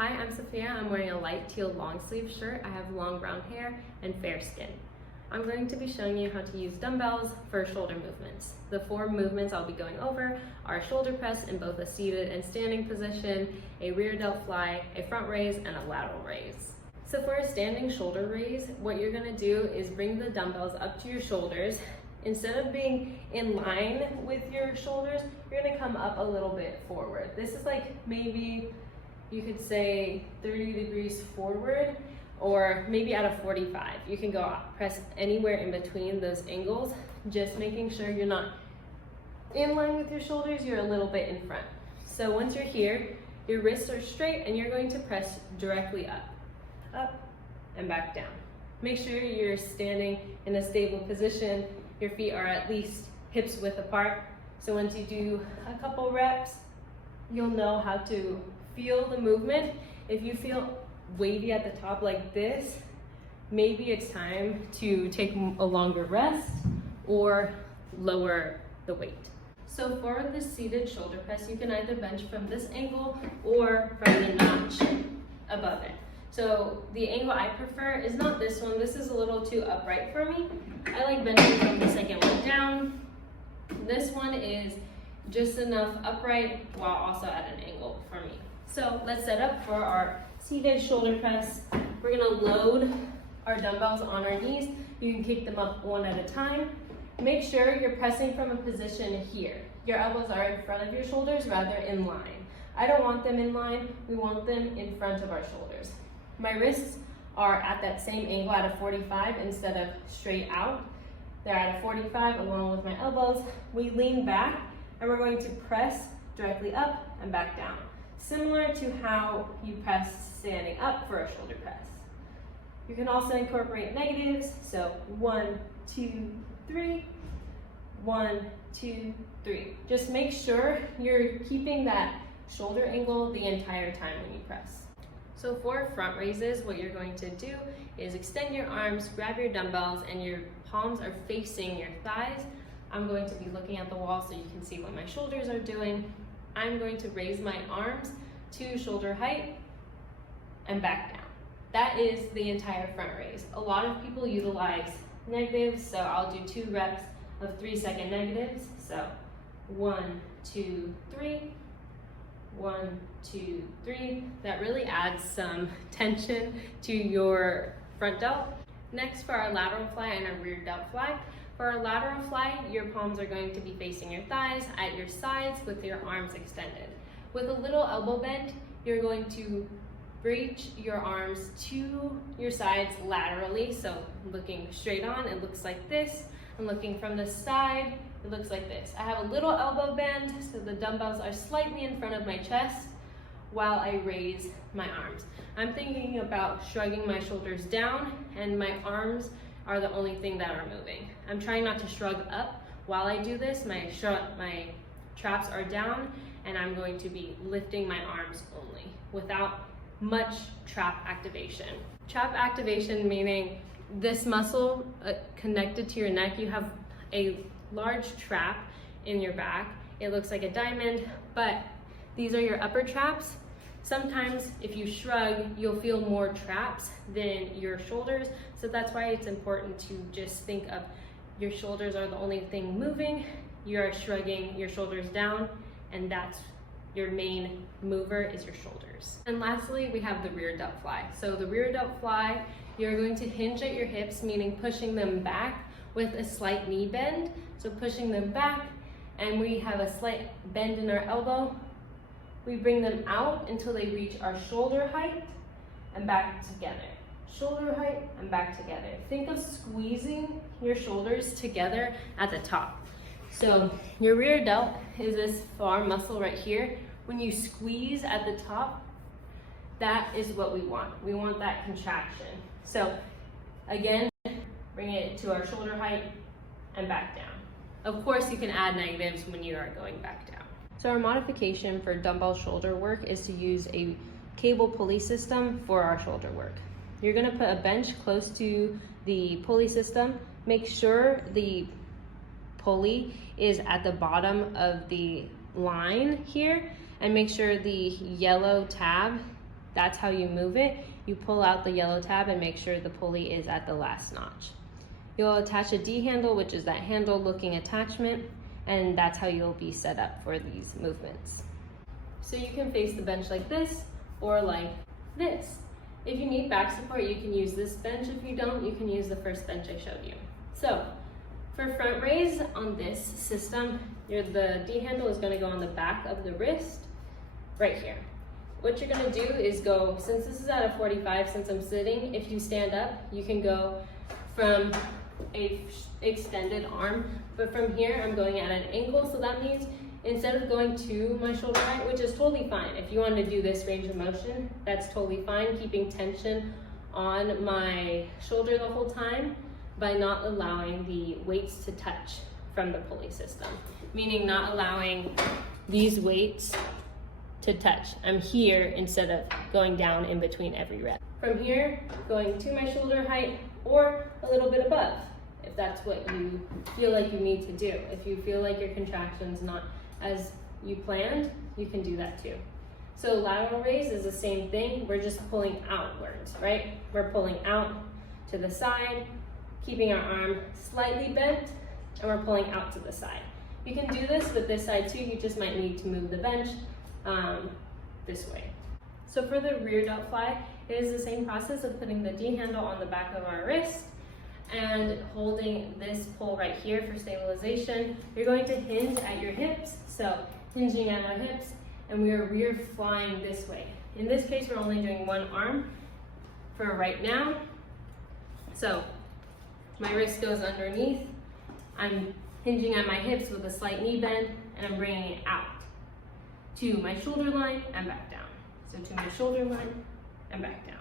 Hi, I'm Sophia. I'm wearing a light teal long sleeve shirt. I have long brown hair and fair skin. I'm going to be showing you how to use dumbbells for shoulder movements. The 4 movements I'll be going over are shoulder press in both a seated and standing position, a rear delt fly, a front raise, and a lateral raise. So for a standing shoulder raise, what you're going to do is bring the dumbbells up to your shoulders. Instead of being in line with your shoulders, you're going to come up a little bit forward. This is like maybe you could say 30 degrees forward, or maybe at a 45. You can go up, press anywhere in between those angles, just making sure you're not in line with your shoulders, you're a little bit in front. So once you're here, your wrists are straight and you're going to press directly up and back down. Make sure you're standing in a stable position. Your feet are at least hips width apart. So once you do a couple reps, you'll know how to feel the movement. If you feel wavy at the top like this, maybe it's time to take a longer rest or lower the weight. So for the seated shoulder press, you can either bench from this angle or from the notch above it. So the angle I prefer is not this one. This is a little too upright for me. I like benching from the second one down. This one is just enough upright while also at an angle for me. So let's set up for our seated shoulder press. We're gonna load our dumbbells on our knees. You can kick them up one at a time. Make sure you're pressing from a position here. Your elbows are in front of your shoulders rather in line. I don't want them in line, we want them in front of our shoulders. My wrists are at that same angle at a 45 instead of straight out. They're at a 45 along with my elbows. We lean back and we're going to press directly up and back down. Similar to how you press standing up for a shoulder press. You can also incorporate negatives, so 1, 2, 3, 1, 2, 3. Just make sure you're keeping that shoulder angle the entire time when you press. So for front raises, what you're going to do is extend your arms, grab your dumbbells, and your palms are facing your thighs. I'm going to be looking at the wall so you can see what my shoulders are doing. I'm going to raise my arms to shoulder height and back down. That is the entire front raise. A lot of people utilize negatives, so I'll do 2 reps of 3-second negatives. So 1, 2, 3, 1, 2, 3. That really adds some tension to your front delt. Next, for our lateral fly and our rear delt fly. For our lateral fly, your palms are going to be facing your thighs at your sides with your arms extended. With a little elbow bend, you're going to reach your arms to your sides laterally. So looking straight on, it looks like this. And looking from the side, it looks like this. I have a little elbow bend, so the dumbbells are slightly in front of my chest while I raise my arms. I'm thinking about shrugging my shoulders down, and my arms are the only thing that are moving. I'm trying not to shrug up while I do this. My traps are down, and I'm going to be lifting my arms only without much trap activation. Trap activation meaning this muscle connected to your neck, you have a large trap in your back. It looks like a diamond, but these are your upper traps. Sometimes if you shrug, you'll feel more traps than your shoulders. So that's why it's important to just think of your shoulders are the only thing moving. You are shrugging your shoulders down, and that's your main mover is your shoulders. And lastly, we have the rear delt fly. So the rear delt fly, you're going to hinge at your hips, meaning pushing them back with a slight knee bend. So pushing them back, and we have a slight bend in our elbow. We bring them out until they reach our shoulder height and back together. Shoulder height and back together. Think of squeezing your shoulders together at the top. So your rear delt is this far muscle right here. When you squeeze at the top, that is what we want. We want that contraction. So again, bring it to our shoulder height and back down. Of course, you can add negatives when you are going back down. So our modification for dumbbell shoulder work is to use a cable pulley system for our shoulder work. You're gonna put a bench close to the pulley system. Make sure the pulley is at the bottom of the line here, and make sure the yellow tab That's how you move it. You pull out the yellow tab and make sure the pulley is at the last notch. You'll attach a D handle, which is that handle looking attachment, and that's how you'll be set up for these movements. So you can face the bench like this or like this. If you need back support, you can use this bench. If you don't, you can use the first bench I showed you. So for front raise on this system, the D handle is going to go on the back of the wrist right here. What you're going to do is go, since this is at a 45, since I'm sitting, if you stand up, you can go from a extended arm, but from here I'm going at an angle, so that means instead of going to my shoulder height, which is totally fine, if you want to do this range of motion, that's totally fine, keeping tension on my shoulder the whole time by not allowing the weights to touch from the pulley system, meaning not allowing these weights to touch. I'm here instead of going down in between every rep. From here, going to my shoulder height or a little bit above, if that's what you feel like you need to do. If you feel like your contraction's not as you planned, you can do that too. So lateral raise is the same thing. We're just pulling outwards, right? We're pulling out to the side, keeping our arm slightly bent, and we're pulling out to the side. You can do this with this side too. You just might need to move the bench this way. So for the rear delt fly, it is the same process of putting the D handle on the back of our wrist and holding this pole right here for stabilization. You're going to hinge at your hips, so hinging at our hips, and we are rear flying this way. In this case, we're only doing one arm for right now. So my wrist goes underneath, I'm hinging at my hips with a slight knee bend, and I'm bringing it out to my shoulder line and back down. So to my shoulder line and back down.